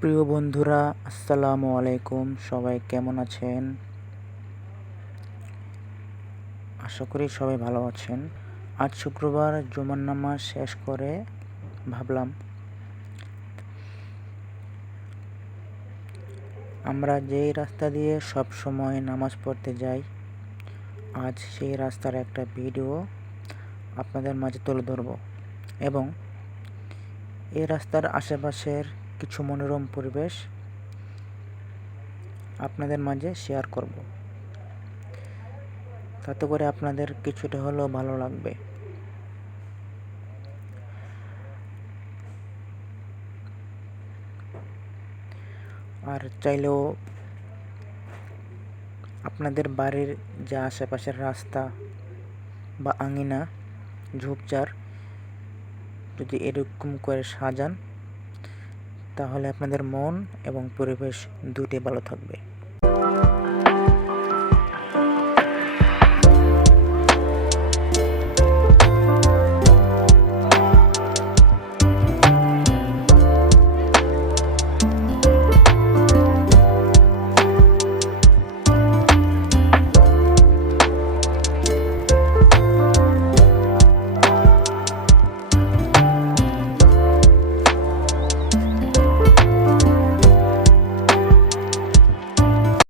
প্রিয় বন্ধুরা, আসসালামু আলাইকুম। সবাই কেমন আছেন? আশা করি সবাই ভালো আছেন। আজ শুক্রবার জুমার নামাজ শেষ করে ভাবলাম আমরা যেই রাস্তা দিয়ে সব সময় নামাজ পড়তে যাই, আজ সেই রাস্তার একটা ভিডিও আপনাদের মাঝে তুলে ধরব এবং এই রাস্তার আশেপাশের কিছু মনোরম পরিবেশ আপনাদের মাঝে শেয়ার করব। তাতে করে আপনাদের কিছুটা হলেও ভালো লাগবে। আর চাইলেও আপনাদের বাড়ির যে আশেপাশের রাস্তা বা আঙিনা, ঝোপঝাড় যদি এরকম করে সাজান, তাহলে আপনাদের মন এবং পরিবেশ দুটোই ভালো থাকবে।